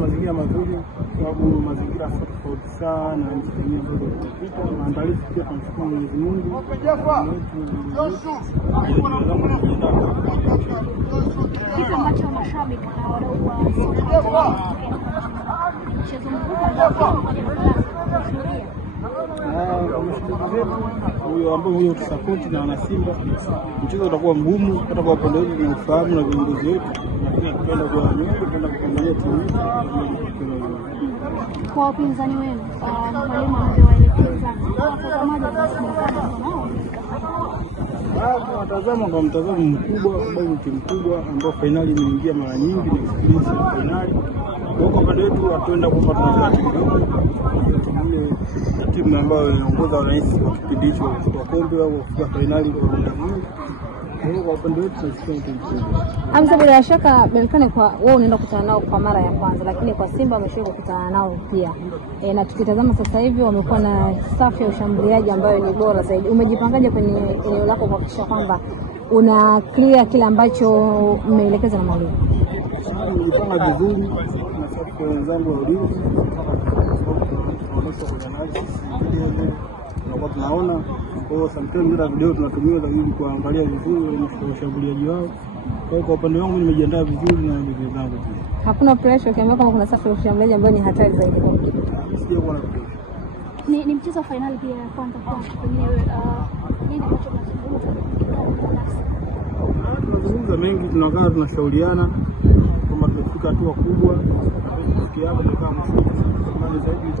Mazingira mazuri, sababu mazingira tofauti sana na msimu uliopita. Maandalizi pia tunashukuru Mwenyezi Mungu. Kitu ambacho mashabiki na wadau wa soka mchezo mkubwa huyo ambao huyo tusapoti na wana Simba, mchezo utakuwa mgumu hata kwa upande wetu na ufahamu na viongozi wetu, lakini kwenda kwa nyumbani kwenda kupambania timu yetu. Kwa wapinzani wenu mwalimu anawaelekeza watazamaji nao watazama kwa mtazamo mkubwa, sababu timu kubwa ambao finali imeingia mara nyingi na experience ya finali. Kwa upande wetu wataenda kwamba tunataka timu ambayo inaongoza rais wa kipindi hicho kwa kombe au kufika finali kwa muda mwingi. Kwa upande wetu tunasikia timu kubwa. Hamza, bila shaka Berkane kwa wewe unaenda kukutana nao kwa mara ya kwanza, lakini kwa Simba wameshawahi kukutana nao pia. Na tukitazama sasa hivi wamekuwa na safu ya ushambuliaji ambayo ni bora zaidi. Umejipangaje kwenye eneo lako kuhakikisha kwamba una clear kile ambacho umeelekeza na mwalimu? Nimejipanga vizuri na safu ya wenzangu wa ulinzi. Tunaona kwa sometimes bila video tunatumia zaidi kuangalia vizuri ushambuliaji wao. Kwa upande wangu nimejiandaa vizuri na mbinu zangu pia. Hakuna pressure ukiambiwa kama kuna safu ya ushambuliaji ambayo ni hatari zaidi? Sio kuna pressure. Ni mchezo wa finali pia ya kwanza kwenye nini ambacho tunazungumza mengi, tunakaa tunashauriana kama tumefika hatua kubwa. Tukiapo tunakaa mshukuru zaidi.